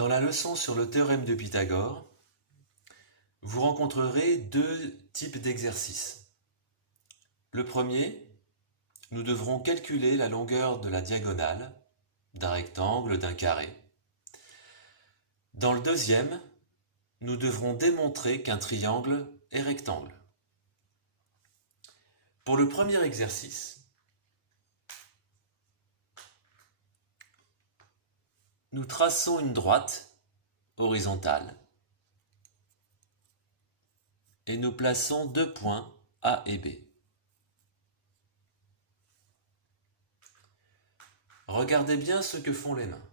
Dans la leçon sur le théorème de Pythagore, vous rencontrerez deux types d'exercices. Le premier, nous devrons calculer la longueur de la diagonale d'un rectangle, d'un carré. Dans le deuxième, nous devrons démontrer qu'un triangle est rectangle. Pour le premier exercice, nous traçons une droite horizontale et nous plaçons deux points A et B. Regardez bien ce que font les mains.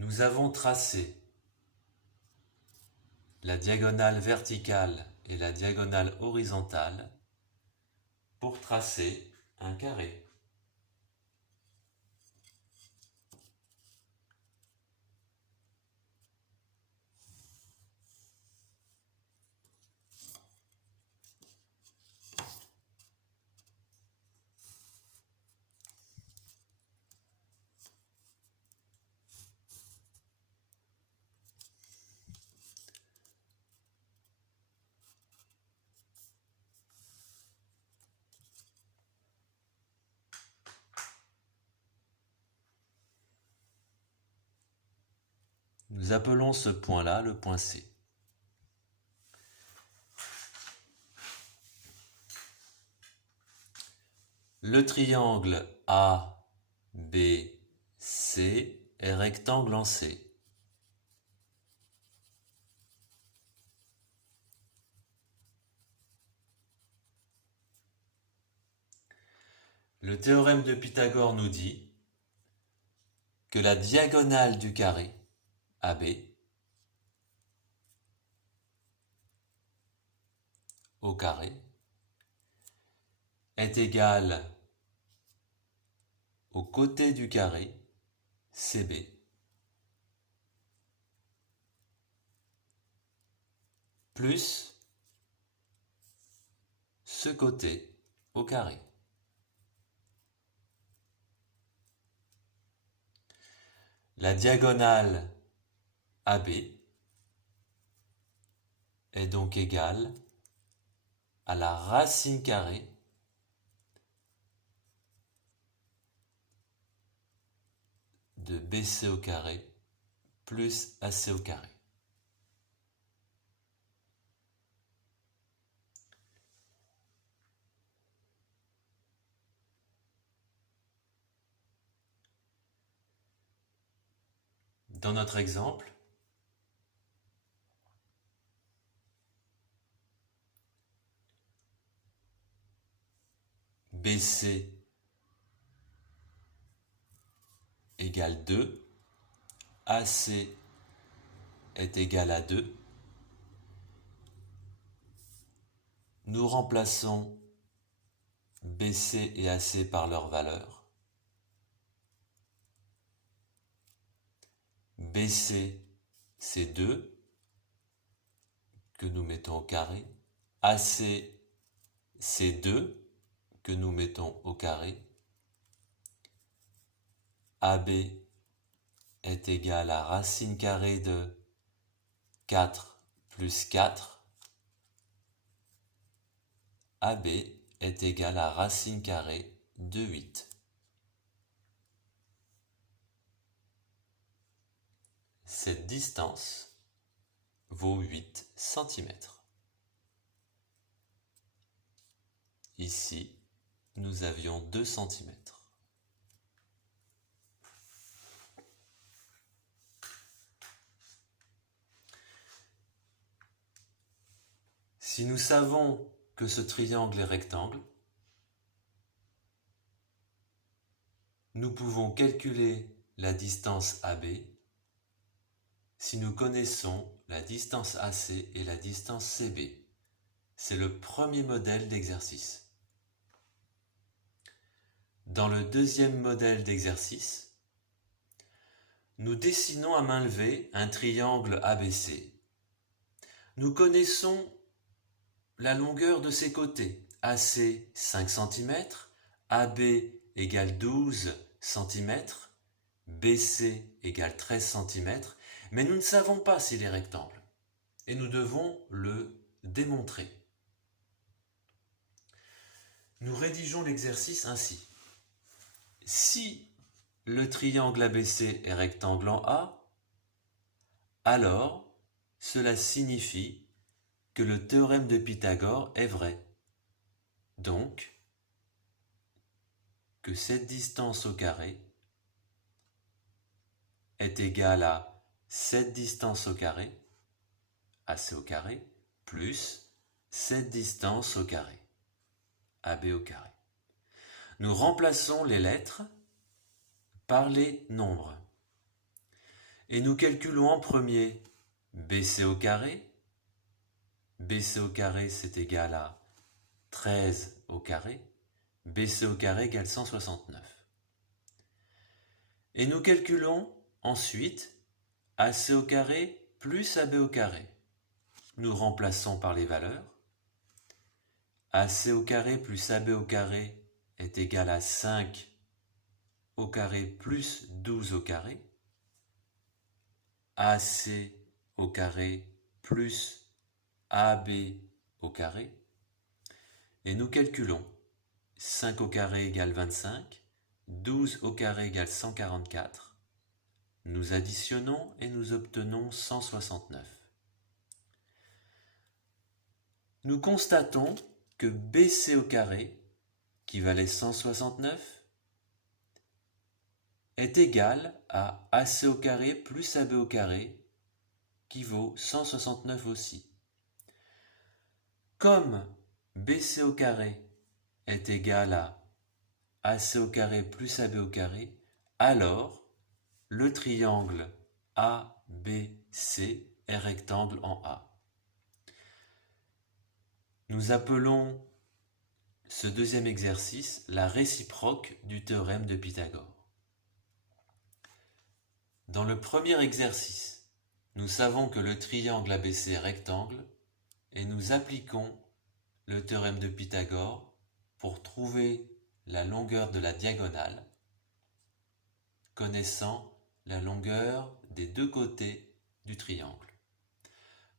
Nous avons tracé la diagonale verticale et la diagonale horizontale pour tracer un carré. Nous appelons ce point-là le point C. Le triangle ABC est rectangle en C. Le théorème de Pythagore nous dit que la diagonale du carré AB au carré est égale au côté du carré CB plus ce côté au carré. La diagonale AB est donc égale à la racine carrée de BC au carré plus AC au carré. Dans notre exemple, BC égale 2, AC est égal à 2. Nous remplaçons BC et AC par leur valeur. BC, c'est 2 que nous mettons au carré. AC, c'est 2 que nous mettons au carré. AB est égal à racine carrée de 4 plus 4 AB est égal à racine carrée de 8. Cette distance vaut 8 cm. Ici, nous avions 2 cm. Si nous savons que ce triangle est rectangle, nous pouvons calculer la distance AB si nous connaissons la distance AC et la distance CB. C'est le premier modèle d'exercice. Dans le deuxième modèle d'exercice, nous dessinons à main levée un triangle ABC. Nous connaissons la longueur de ses côtés. AC 5 cm, AB égale 12 cm, BC égale 13 cm, mais nous ne savons pas s'il est rectangle et nous devons le démontrer. Nous rédigeons l'exercice ainsi. Si le triangle ABC est rectangle en A, alors cela signifie que le théorème de Pythagore est vrai. Donc, que cette distance au carré est égale à cette distance au carré, AC au carré, plus cette distance au carré, AB au carré. Nous remplaçons les lettres par les nombres. Et nous calculons en premier BC au carré. BC au carré, c'est égal à 13 au carré. BC au carré égale 169. Et nous calculons ensuite AC au carré plus AB au carré. Nous remplaçons par les valeurs. AC au carré plus AB au carré est égal à 5 au carré plus 12 au carré. AC au carré plus AB au carré. Et nous calculons 5 au carré égale 25, 12 au carré égale 144. Nous additionnons et nous obtenons 169. Nous constatons que BC au carré, qui valait 169, est égal à AC au carré plus AB au carré, qui vaut 169 aussi. Comme BC au carré est égal à AC au carré plus AB au carré, alors le triangle ABC est rectangle en A. Nous appelons ce deuxième exercice la réciproque du théorème de Pythagore. Dans le premier exercice, nous savons que le triangle ABC est rectangle et nous appliquons le théorème de Pythagore pour trouver la longueur de la diagonale, connaissant la longueur des deux côtés du triangle.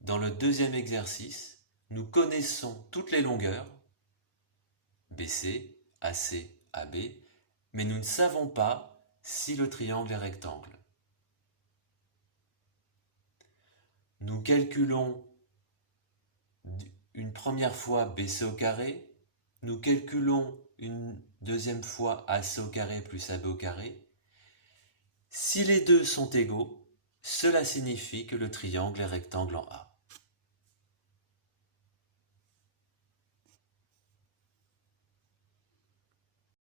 Dans le deuxième exercice, nous connaissons toutes les longueurs, BC, AC, AB, mais nous ne savons pas si le triangle est rectangle. Nous calculons une première fois BC au carré, nous calculons une deuxième fois AC au carré plus AB au carré. Si les deux sont égaux, cela signifie que le triangle est rectangle en A.